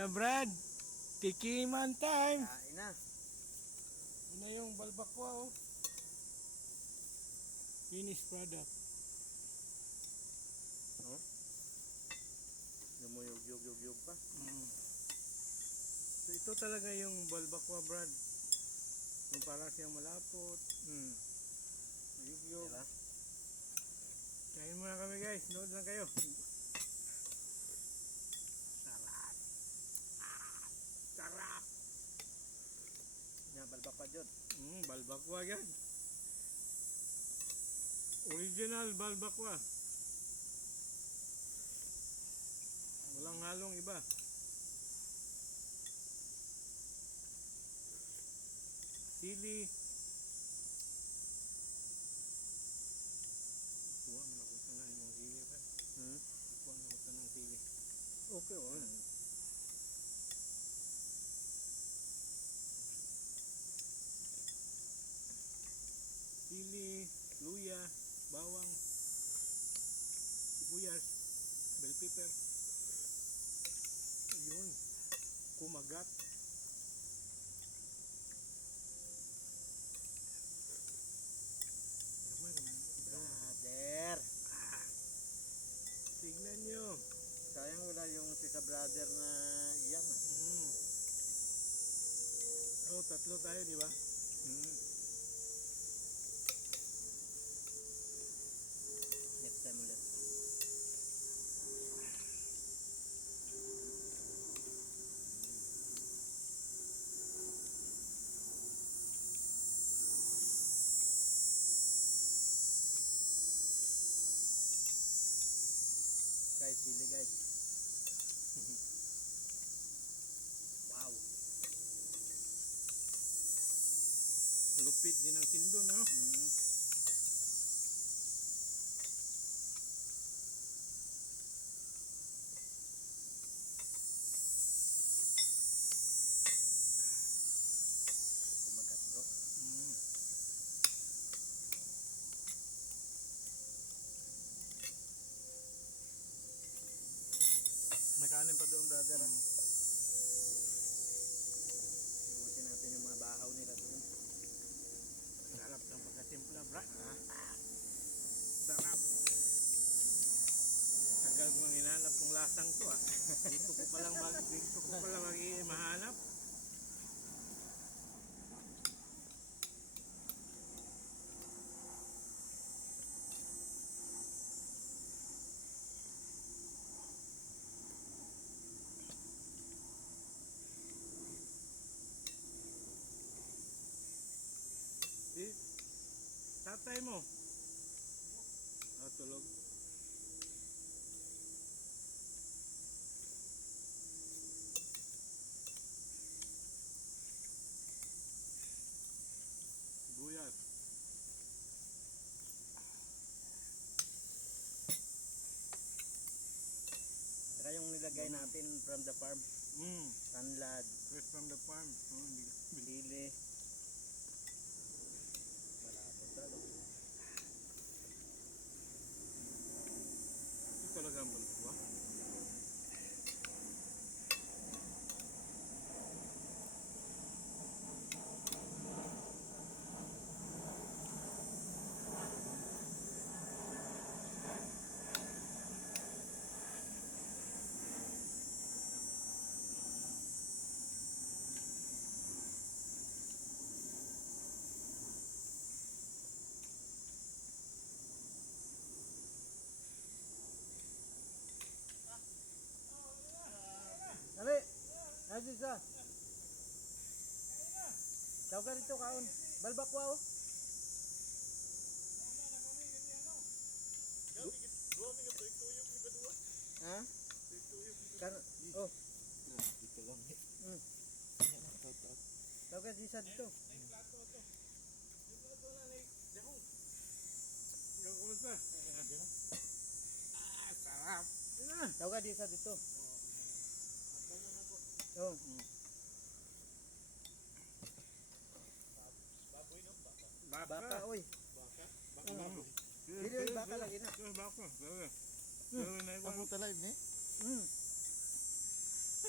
na Brad, tikiman time. Kain na. Ano yung balbakwa oh. Finished product. No? Lumuyog-yog pa. So ito talaga yung balbakwa Brad. Yung para siyang malapot. Yug-yog. Diba? Kain muna kami guys, nood lang kayo. Sarap. Sarap. Nabalbak pa dyan. Balbakwa yan. Original balbakwa. Walang halong iba. Sili. Kuha mo na kung saan yung sili ba? Kuha na kung saan ng sili. Okay, oh. Sili, luya, bawang, sibuyas, bell pepper. Ayun, kumagat. Brother. Tignan nyo. Sayang wala yung si sa brother na iyan. Oh, tatlo tayo, di ba? Next time ulit. Guys, sili guys. Wow. Lupit din ang tindon, no? Kumagat bro. May kanin pa doon, brother. Ibusin natin yung mga bahaw nila doon. Sarap ng pagkatimpla, bra. Sarap. Tagal ko nang hinanap kong lasang to, ah. Dito ko palang mahanap. Tatay mo. Tulog. Sibuyas. Saka yung nilagay natin from the farm. Tanlad. Fresh from the farm. Sili. Malapot talaga. Ito talaga ang balbakwa. Dali! Nasi isa! Tawag ka rito kaon. Balbakwa oh. Ha? Kan oh. Dito lang eh. Tawag ka isa dito. Kumusta? Sarap. Tawag ka isa dito. Oh. Baka oy. Dili oy baka lagi na. Baka. Ako talaga eh.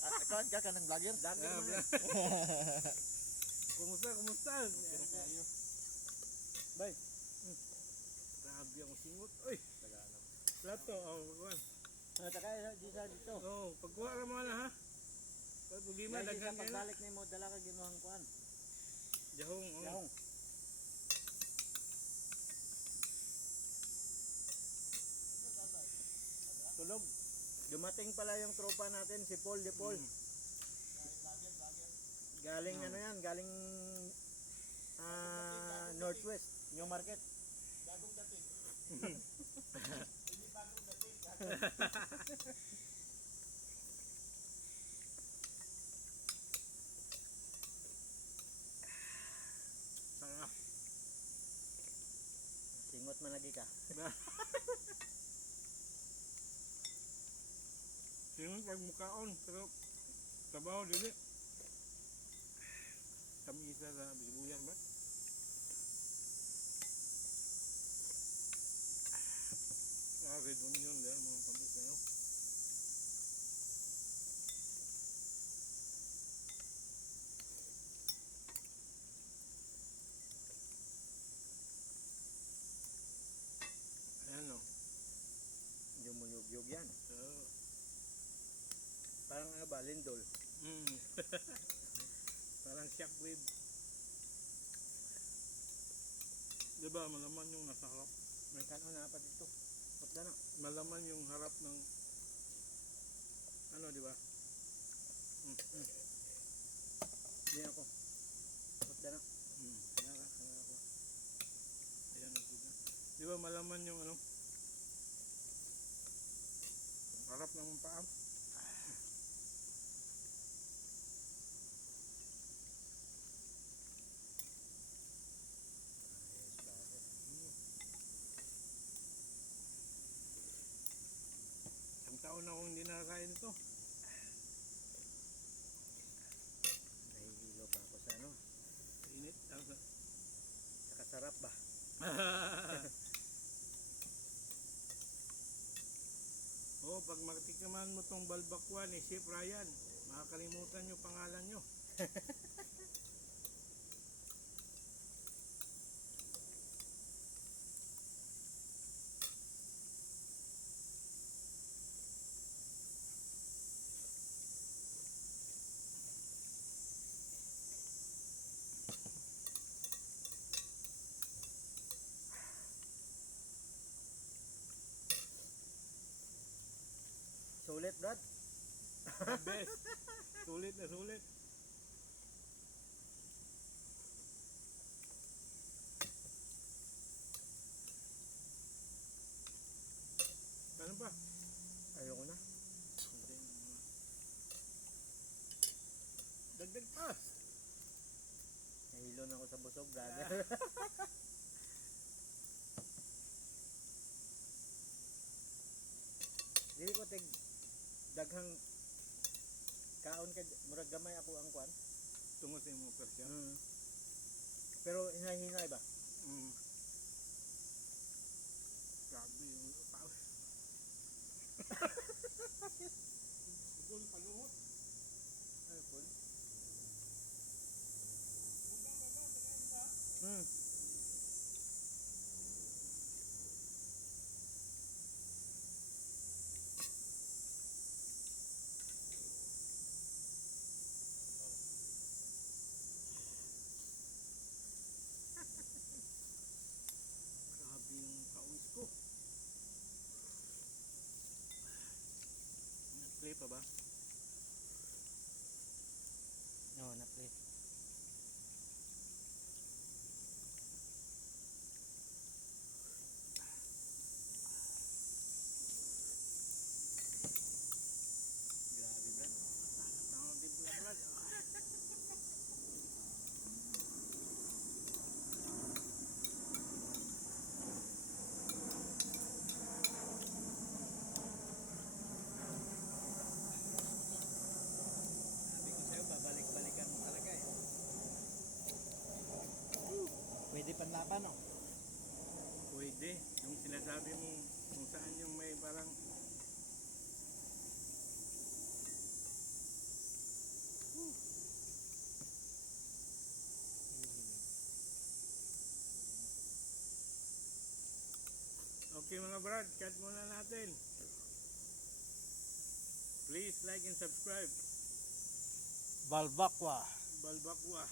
Kuhan ka ka ng vlogger? Dati Ah, naman. Kumusta? Pero kayo. Bay. Grabe ang singot. Uy, Tagalog. plato. Oh, pagkuhan. Taka dito. Oh, pagkuha ka mo na ha. Pag-ugima, Lagi daghan sa kayo na. pagbalik ni mo dala ka ginuhang kuan. Jahong, oh. Yahong. Tulog. Dumating pala yung tropa natin, si Paul de Paul. Galing ano yan, galing Northwest, New Market. Sarap. Singot man lagi ka. Singot pag mukaon, pero trabaho dili. Kami isa sa Bisibuyan ba? Red Onion dahil mga kamis na yun. Ayan o. Yumuyog-yog yan. Oh. Parang ano ba, lindol. Parang shockwave. Diba malaman yung nasa harap? May kano na pa dito. Putla na. Malaman yung harap ng ano, diba? Hindi ako. Putla na. Kanara ko. Ayan ang sila. Diba malaman yung ano? Harap ng paa. Isang taon na akong hindi nakakain ito. Nahihilo pa ako sa ano. Init. Nakasarap ba? Oh, pag matikman mo tong balbakwan ni Chef Ryan, makakalimutan yung pangalan nyo. Sulit, Brad. The best. Sulit na sulit. Ano pa? Ayoko na. Dagdag pa. Nahilo na ako sa busog, brother. Dili ko tig daghang kaon kay murag gamay ako ang kwan. Tungod sa imong persya. Pero hinahinay ba? Grabe yung tao. Pukul panuhot. Ay, Paul. Grabe yung pawis ko. Nag-play pa ba? No, na-play. Grabe, Brad. Tawag din bulag-bulag. Sabi ko sa'yo, babalik-balikan mo talaga eh. Pwede panlaban, no? Pwede. Yung sinasabi mo kung saan yung may parang Okay mga brad, cut muna natin. Please like and subscribe. Balbakwa. Balbakwa.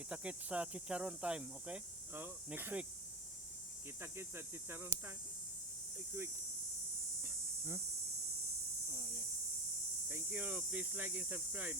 Kita-kits sa chicharon time, okay? Oh, Next week. kita-kits sa chicharon tank. Next week. Hmm? Oh, yeah. Thank you. Please like and subscribe.